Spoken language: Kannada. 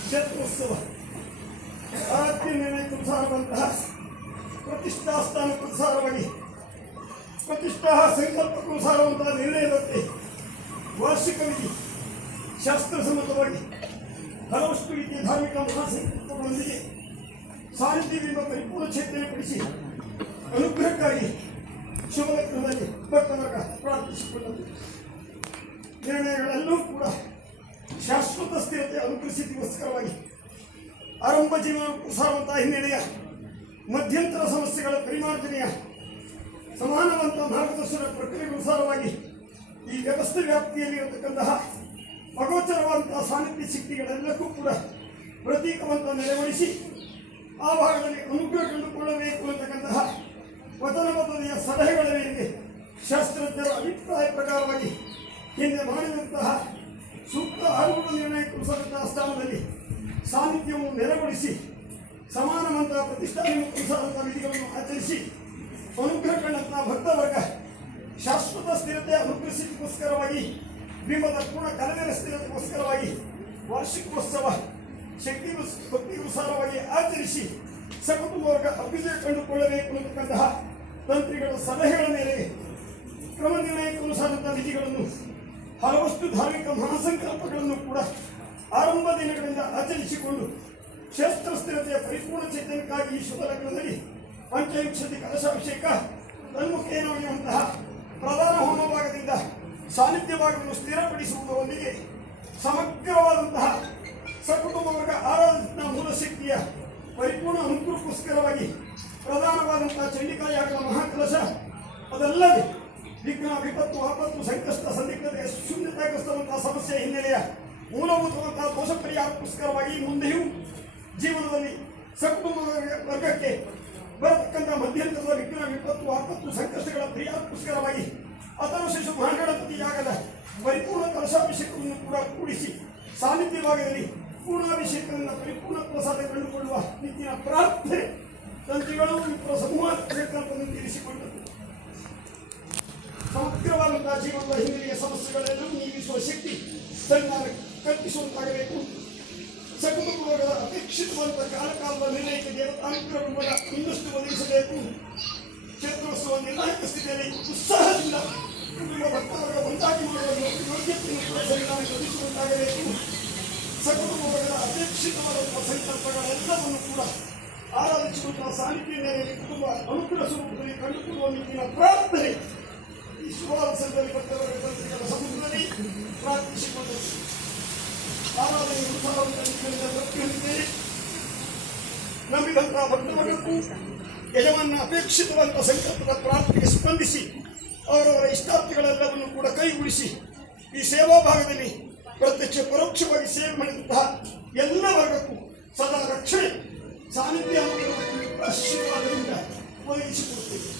ಕ್ಷೇತ್ರೋತ್ಸವ ಆದ್ಯ ನಿರ್ಣಯಕ್ಕಾಗುವಂತಹ ಪ್ರತಿಷ್ಠಾಸ್ಥಾನಕ್ಕನುಸಾರವಾಗಿ ಪ್ರತಿಷ್ಠಾ ಸಂಕಲ್ಪಕ್ಕನುಸಾರವಂತಹ ನಿರ್ಣಯದಂತೆ ವಾರ್ಷಿಕ ವಿಧಿ ಶಾಸ್ತ್ರಸಮ್ಮತವಾಗಿ ಹಲವಷ್ಟು ರೀತಿಯ ಧಾರ್ಮಿಕ ಮಹಾಸಂಕಲ್ಪಗಳೊಂದಿಗೆ ಸಾನ್ನಿಧ್ಯದಿಂದ ಪರಿಪೂರ್ಣ ಚೇತನೆಪಡಿಸಿ ಅನುಗ್ರಹಕ್ಕಾಗಿ ಶುಭಲಗ್ನದಲ್ಲಿ ಭಕ್ತವರ್ಗ ಪ್ರಾರ್ಥಿಸಿಕೊಳ್ಳಲು ನಿರ್ಣಯಗಳೆಲ್ಲೂ ಕೂಡ ಶಾಶ್ವತ ಸ್ಥಿರತೆ ಅನುಗ್ರಹಿಸಿಗೋಸ್ಕರವಾಗಿ ಆರಂಭ ಜೀವನಕ್ಕೂ ಸಾರುವಂತಹ ಹಿನ್ನೆಲೆಯ ಮಧ್ಯಂತರ ಸಮಸ್ಯೆಗಳ ಪರಿಮಾರ್ಜನೆಯ ಸಮಾನವಂತ ಮಾರ್ಗದರ್ಶನ ಪ್ರಕ್ರಿಯೆಗನುಸಾರವಾಗಿ ಈ ವ್ಯವಸ್ಥೆ ವ್ಯಾಪ್ತಿಯಲ್ಲಿ ಇರತಕ್ಕಂತಹ ಅಗೋಚರವಾದಂತಹ ಸಾನ್ನಿಧ್ಯ ಶಕ್ತಿಗಳೆಲ್ಲಕ್ಕೂ ಕೂಡ ಪ್ರತೀಕವಂತ ನೆಲೆಗೊಳಿಸಿ ಆ ಭಾಗದಲ್ಲಿ ಅನುಗ್ರಹ ಕಂಡುಕೊಳ್ಳಬೇಕು ಅಂತಕ್ಕಂತಹ ವಚನಬದ್ಧತೆಯ ಸಲಹೆಗಳ ಮೇರೆಗೆ ಶಾಸ್ತ್ರಜ್ಞರ ಅಭಿಪ್ರಾಯ ಪ್ರಕಾರವಾಗಿ ಹಿಂದೆ ಮಾಡಿದಂತಹ ಸೂಕ್ತ ಆರುಗಳ ನಿರ್ಣಯಕ್ಕಾಗುವಂತಹ ಸ್ಥಾನದಲ್ಲಿ ಸಾನ್ನಿಧ್ಯವನ್ನು ನೆಲೆಗೊಳಿಸಿ ಸಮಾನವಂತಹ ಪ್ರತಿಷ್ಠಾನಕ್ಕನುಸಾರಂತಹ ವಿಧಿಗಳನ್ನು ಆಚರಿಸಿ ಅನುಗ್ರಹ ಕಂಡಂತಹ ಭಕ್ತವರ್ಗ ಶಾಶ್ವತ ಸ್ಥಿರತೆ ಅನುಗ್ರಹಿಸಿಗೋಸ್ಕರವಾಗಿ ಬಿಂಬದ ಪೂರ್ಣ ಕಲನೆಯ ಸ್ಥಿರತೆಗೋಸ್ಕರವಾಗಿ ವಾರ್ಷಿಕೋತ್ಸವ ಶಕ್ತಿ ಭಕ್ತಿಗನುಸಾರವಾಗಿ ಆಚರಿಸಿ ಸಕುಟುಂಬ ವರ್ಗ ಅಭ್ಯುದಯ ಕಂಡುಕೊಳ್ಳಬೇಕು ಅನ್ನತಕ್ಕಂತಹ ತಂತ್ರಿಗಳ ಸಲಹೆಗಳ ಮೇರೆಗೆ ಕ್ರಮ ನಿರ್ಣಯಕ್ಕಾಗುವಂತಹ ವಿಧಿಗಳನ್ನು ಹಲವಷ್ಟು ಧಾರ್ಮಿಕ ಮಹಾಸಂಕಲ್ಪಗಳನ್ನು ಕೂಡ ಆರಂಭ ದಿನಗಳಿಂದ ಆಚರಿಸಿಕೊಂಡು ಕ್ಷೇತ್ರ ಸ್ಥಿರತೆಯ ಪರಿಪೂರ್ಣ ಚೇತನಕ್ಕಾಗಿ ಈ ಶುಭ ಲಗ್ನದಲ್ಲಿ ಪಂಚವಿಂಶತಿ ಕಲಶಾಭಿಷೇಕ ತನ್ಮುಖೇನ ನಡೆಯುವಂತಹ ಪ್ರಧಾನ ಹೋಮ ಭಾಗದಿಂದ ಭಾಗದಿಂದ ಸಾನ್ನಿಧ್ಯ ಭಾಗವನ್ನು ಸ್ಥಿರಪಡಿಸುವುದರೊಂದಿಗೆ ಸಮಗ್ರವಾದಂತಹ ಸಕುಟುಂಬ ವರ್ಗ ಆರಾಧನಾ ಮೂಲ ಶಕ್ತಿಯ ಪರಿಪೂರ್ಣ ಅನುಕೂಲಕ್ಕೋಸ್ಕರವಾಗಿ ಪ್ರಧಾನವಾದಂತಹ ಚಂಡಿಕಾಯಾಗದ ಮಹಾಕಲಶ, ಅದಲ್ಲದೆ ವಿಘ್ನ ವಿಪತ್ತು ಆಪತ್ತು ಸಂಕಷ್ಟ ಸಂದಿಗ್ಧತೆ ಶೂನ್ಯತಾಗ್ರಸ್ತವಂತಹ ಸಮಸ್ಯೆ ಹಿನ್ನೆಲೆಯ ಮೂಲಭೂತವಂತಹ ದೋಷ ಪರಿಹಾರಕ್ಕೋಸ್ಕರವಾಗಿ ಮುಂದೆಯೂ ಜೀವನದಲ್ಲಿ ಸಕುಟುಂಬ ವರ್ಗಕ್ಕೆ ಬರತಕ್ಕಂಥ ಮಧ್ಯಂತರದ ವಿಘ್ನ ವಿಪತ್ತು ಆಪತ್ತು ಸಂಕಷ್ಟಗಳ ಪರಿಹಾರಕ್ಕೋಸ್ಕರವಾಗಿ ಅಥರ್ವ ಶಿಶು ಮಹಾಗಣಪತಿ ಯಾಗದ ಪರಿಪೂರ್ಣ ಕಲಶಾಭಿಷೇಕವನ್ನು ಕೂಡ ಕೂಡಿಸಿ ಸಾನ್ನಿಧ್ಯ ಭಾಗದಲ್ಲಿ ಪೂರ್ಣಾಭಿಷೇಕದಿಂದ ಪರಿಪೂರ್ಣ ಪ್ರಸಾದ ಕಂಡುಕೊಳ್ಳುವ ನಿಟ್ಟಿನ ಪ್ರಾರ್ಥನೆ ತಂತ್ರಿಗಳು ವಿಪ್ರ ಸಮೂಹ ಸಂಕಲ್ಪವನ್ನು ತೀರಿಸಿಕೊಂಡರು. ಸಮಗ್ರವಾದಂತಹ ಜೀವನದ ಹಿನ್ನೆಲೆಯ ಸಮಸ್ಯೆಗಳೆಲ್ಲವೂ ನೀಗಿಸುವ ಶಕ್ತಿ ಸಂಧಾನ ಕಲ್ಪಿಸುವಂತಾಗಬೇಕು. ಸಕುಟುಂಬ ವರ್ಗದ ಅಪೇಕ್ಷಿತವಾದ ಕಾಲಕಾಲದ ನಿರ್ಣಯಕ್ಕೆ ದೇವತಾನುಗ್ರಹವನ್ನು ಇನ್ನಷ್ಟು ಒದಗಿಸಬೇಕು. ಕ್ಷೇತ್ರೋತ್ಸವ ನಿರ್ಣಾಯಕ ಸ್ಥಿತಿಯಲ್ಲಿ ಉತ್ಸಾಹದಿಂದ ಕುಟುಂಬ ಭಕ್ತವರ್ಗ ಒಂದಾಗಿ ಮಾಡುವ ಯೋಗ್ಯತೆಯನ್ನು ಕೂಡ ಸಂಧಾನ ಕಲ್ಪಿಸುವಂತಾಗಬೇಕು. ಸಕುಟುಂಬ ವರ್ಗದ ಅಪೇಕ್ಷಿತವಾದಂತಹ ಸಂಕಲ್ಪಗಳೆಲ್ಲವನ್ನು ಕೂಡ ಆರಾಧಿಸುವಂತಹ ಸಾನ್ನಿಧ್ಯ ನೆಲೆಯಲ್ಲಿ ಕುಟುಂಬ ಅನುಕೂಲ ಸ್ವರೂಪದಲ್ಲಿ ಕಂಡುಕೊಳ್ಳುವ ನಿಟ್ಟಿನ ಪ್ರಾರ್ಥನೆ ಈ ಶುಭವಾದ ಸಂದರ್ಭದಲ್ಲಿ ಭಕ್ತವರ್ಗ ತಂತ್ರಿಗಳ ಸಮುದ್ರದಲ್ಲಿ ಪ್ರಾರ್ಥಿಸಿಕೊಂಡರು. ಆರಾಧನೆ ಪ್ರತಿಯೊಂದಿದ್ದೇನೆ. ನಂಬಿದಂತಹ ಭಕ್ತವರ್ಗಕ್ಕೂ ಯಜಮಾನ ಅಪೇಕ್ಷಿತವಾದಂತಹ ಸಂಕಲ್ಪದ ಪ್ರಾರ್ಥನೆಗೆ ಸ್ಪಂದಿಸಿ ಅವರವರ ಇಷ್ಟಾರ್ಥಗಳೆಲ್ಲವನ್ನು ಕೂಡ ಕೈಗೂಡಿಸಿ ಈ ಸೇವಾ ಭಾಗದಲ್ಲಿ ಪ್ರತ್ಯಕ್ಷ ಪರೋಕ್ಷವಾಗಿ ಸೇವೆ ಮಾಡಿದಂತಹ ಎಲ್ಲ ವರ್ಗಕ್ಕೂ ಸದಾ ರಕ್ಷಣೆ ಸಾನ್ನಿಧ್ಯ ಆಶೀರ್ವಾದದಿಂದ ಒದಗಿಸಿಕೊಡುತ್ತೇವೆ.